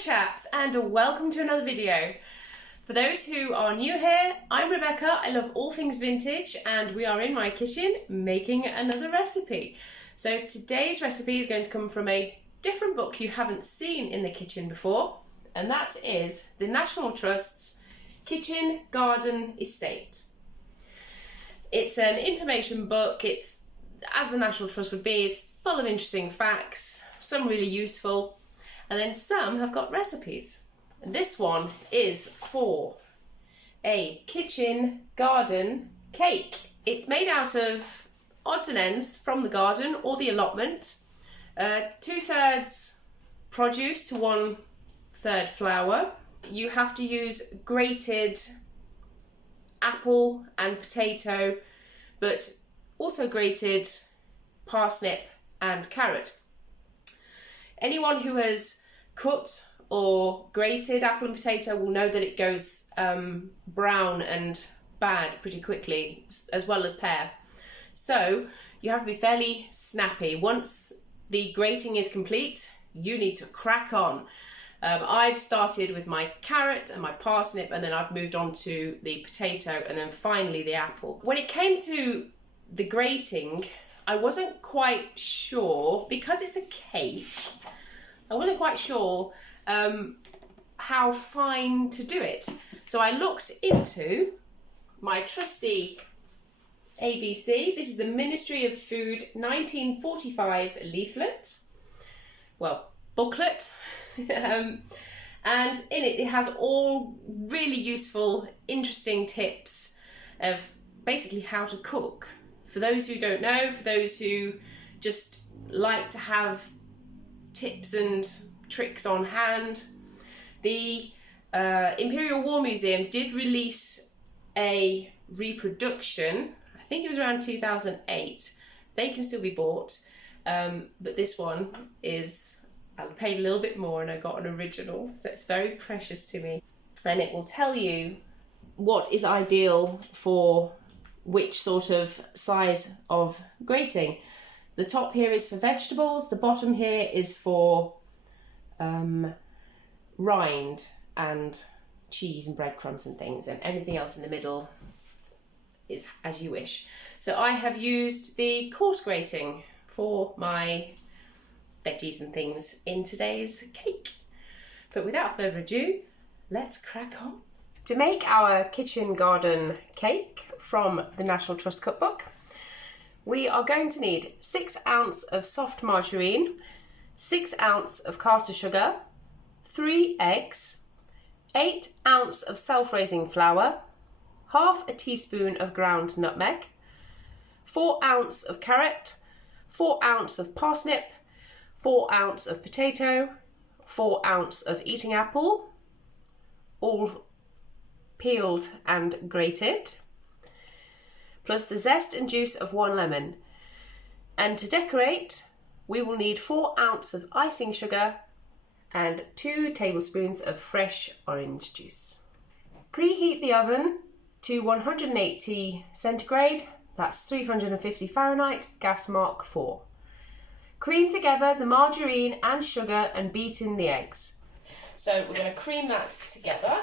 chaps, and welcome to another video. For those who are new here, I'm Rebecca. I love all things vintage and we are in my kitchen making another recipe. So today's recipe is going to come from a different book you haven't seen in the kitchen before, and that is the National Trust's Kitchen Garden Estate. It's an information book. It's, as the National Trust would be, it's full of interesting facts, some really useful, and then some have got recipes. And this one is for a kitchen garden cake. It's made out of odds and ends from the garden or the allotment, 2/3 produce to 1/3 flour. You have to use grated apple and potato, but also grated parsnip and carrot. Anyone who has cut or grated apple and potato will know that it goes brown and bad pretty quickly, as well as pear. So you have to be fairly snappy. Once the grating is complete, you need to crack on. I've started with my carrot and my parsnip, and then I've moved on to the potato, and then finally the apple. When it came to the grating, I wasn't quite sure, because it's a cake, I wasn't quite sure how fine to do it. So I looked into my trusty ABC. This is the Ministry of Food 1945 leaflet, well, booklet, and in it has all really useful, interesting tips of basically how to cook. For those who don't know, for those who just like to have tips and tricks on hand, the Imperial War Museum did release a reproduction. I think it was around 2008. They can still be bought, but this one is, I paid a little bit more and I got an original, so it's very precious to me. And it will tell you what is ideal for which sort of size of grating. The top here is for vegetables, the bottom here is for rind and cheese and breadcrumbs and things, and everything else in the middle is as you wish. So I have used the coarse grating for my veggies and things in today's cake. But without further ado, let's crack on. To make our kitchen garden cake from the National Trust cookbook, we are going to need 6 ounces of soft margarine, 6 ounces of caster sugar, 3 eggs, 8 ounces of self-raising flour, half a teaspoon of ground nutmeg, 4 ounces of carrot, 4 ounces of parsnip, 4 ounces of potato, 4 ounces of eating apple, all peeled and grated, plus the zest and juice of 1 lemon. And to decorate, we will need 4 ounces of icing sugar and 2 tablespoons of fresh orange juice. Preheat the oven to 180 centigrade, that's 350 Fahrenheit, gas mark 4. Cream together the margarine and sugar and beat in the eggs. So we're going to cream that together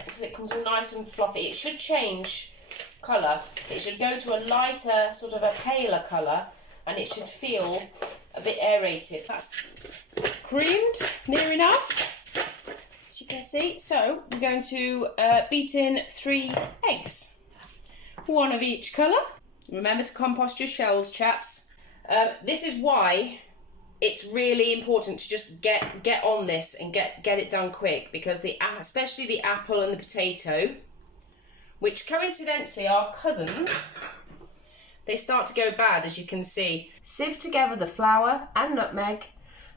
until it comes all nice and fluffy. It should change colour. It should go to a lighter, sort of a paler colour, and it should feel a bit aerated. That's creamed near enough, as you can see. So we're going to beat in 3 eggs, 1 of each colour. Remember to compost your shells, chaps. This is why it's really important to just get on this and get it done quick, because especially the apple and the potato, which coincidentally are cousins, they start to go bad, as you can see. Sieve together the flour and nutmeg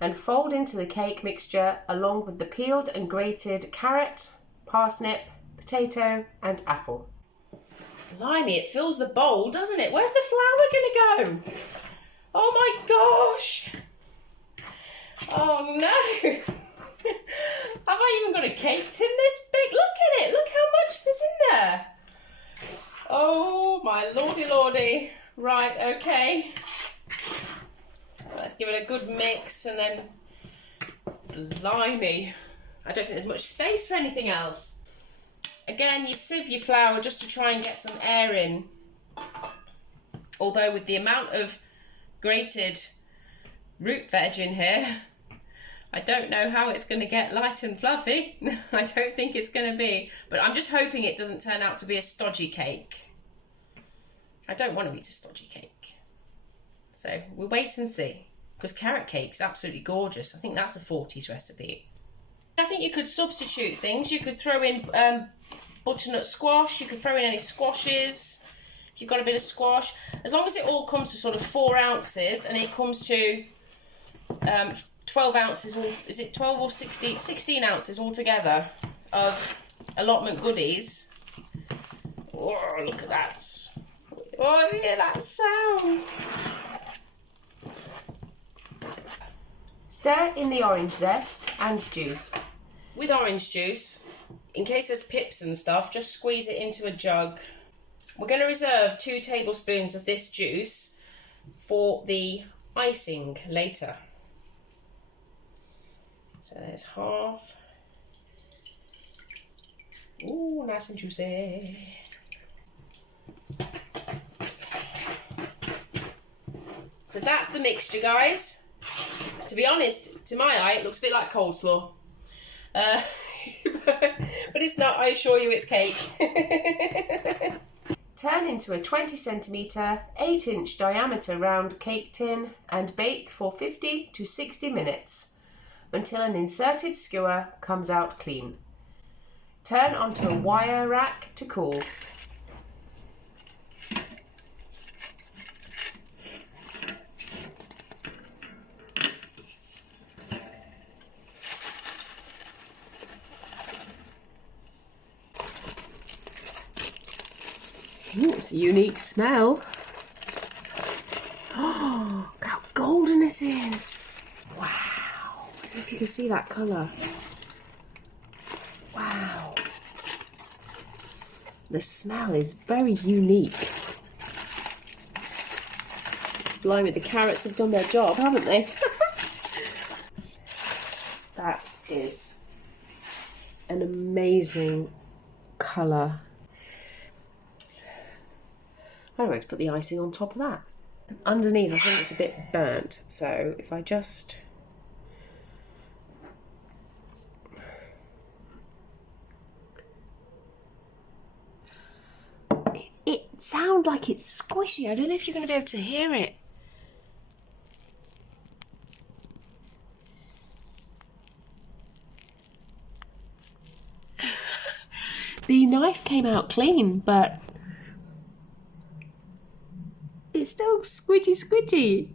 and fold into the cake mixture along with the peeled and grated carrot, parsnip, potato and apple. Blimey, it fills the bowl, doesn't it? Where's the flour going to go? Oh my gosh! Oh no! Have I even got a cake tin this big? Look at it! Look how much there's in there! Oh my lordy lordy! Right, okay. Let's give it a good mix, and then blimey, I don't think there's much space for anything else. Again, you sieve your flour just to try and get some air in. Although with the amount of grated root veg in here, I don't know how it's going to get light and fluffy. I don't think it's going to be. But I'm just hoping it doesn't turn out to be a stodgy cake. I don't want to eat a stodgy cake. So we'll wait and see. Because carrot cake's absolutely gorgeous. I think that's a 40s recipe. I think you could substitute things. You could throw in butternut squash. You could throw in any squashes. If you've got a bit of squash. As long as it all comes to sort of 4 ounces and it comes to 12 ounces, or is it 12 or 16? 16 ounces altogether of allotment goodies. Oh, look at that. Oh, yeah, that sound. Stir in the orange zest and juice. With orange juice, in case there's pips and stuff, just squeeze it into a jug. We're going to reserve 2 tablespoons of this juice for the icing later. So there's half. Ooh, nice and juicy. So that's the mixture, guys. To be honest, to my eye, it looks a bit like coleslaw. But it's not, I assure you it's cake. Turn into a 20 centimetre, 8-inch diameter round cake tin and bake for 50 to 60 minutes until an inserted skewer comes out clean. Turn onto a wire rack to cool. Ooh, it's a unique smell. Oh, look how golden it is. Wow. I don't know if you can see that colour. Wow. The smell is very unique. Blimey, the carrots have done their job, haven't they? That is an amazing colour. I'm going to put the icing on top of that. Underneath, I think it's a bit burnt, so if I just... It sounds like it's squishy. I don't know if you're going to be able to hear it. The knife came out clean, but it's still squidgy.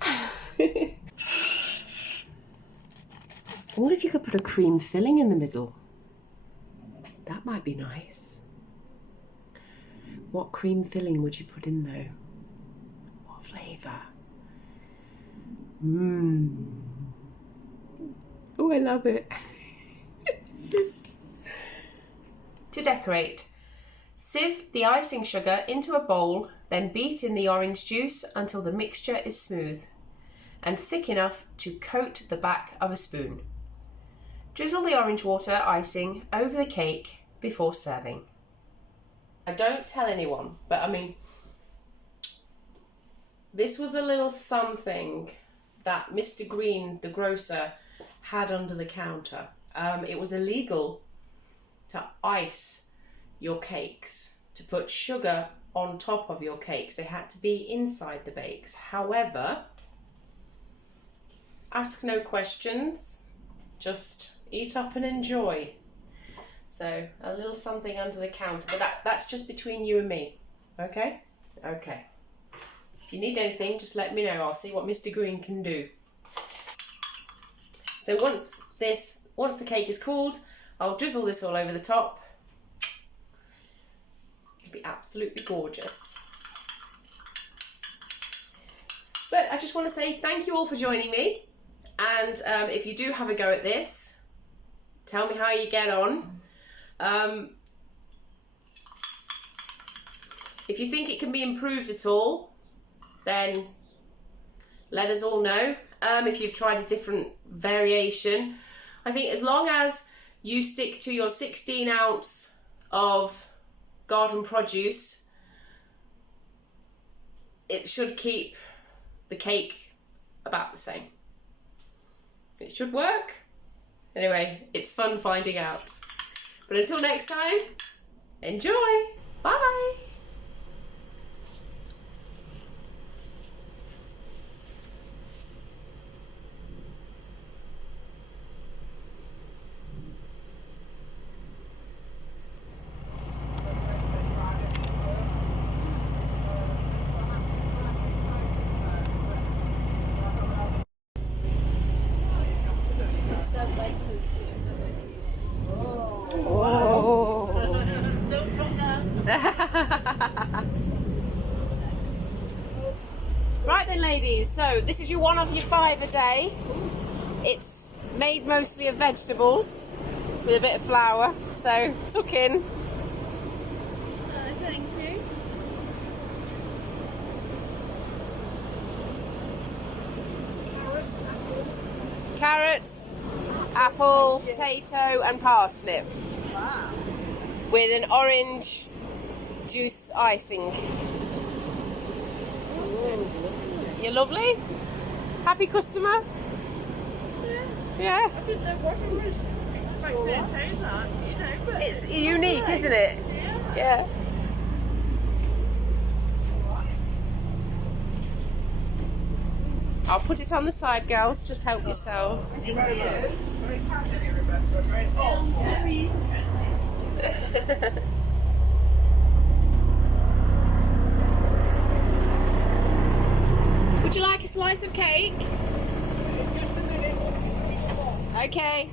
I wonder if you could put a cream filling in the middle. That might be nice. What cream filling would you put in though? What flavour? Oh, I love it. To decorate, sieve the icing sugar into a bowl, then beat in the orange juice until the mixture is smooth and thick enough to coat the back of a spoon. Drizzle the orange water icing over the cake before serving. I don't tell anyone, but I mean, this was a little something that Mr. Green, the grocer, had under the counter. It was illegal to ice your cakes, to put sugar on top of your cakes. They had to be inside the bakes. However, ask no questions, just eat up and enjoy. So a little something under the counter, but that's just between you and me, okay? Okay. If you need anything, just let me know. I'll see what Mr. Green can do. So once the cake is cooled, I'll drizzle this all over the top. It'll be absolutely gorgeous. But I just want to say thank you all for joining me. And if you do have a go at this, tell me how you get on. If you think it can be improved at all, then let us all know. If you've tried a different variation, I think as long as you stick to your 16 ounce of garden produce, it should keep the cake about the same. It should work. Anyway, it's fun finding out. But until next time, enjoy. Bye. Right then, ladies, so this is your one of your 5 a day. It's made mostly of vegetables with a bit of flour, so tuck in. Thank you. Carrots, apple, potato and parsnip. Wow. With an orange juice icing. You're lovely? Happy customer? Yeah. I didn't know what I was expecting to say that, you know, but It's unique, isn't it? yeah. Yeah. I'll put it on the side, girls. Just help yourselves. Very interesting. Would you like a slice of cake? Just a minute. Okay.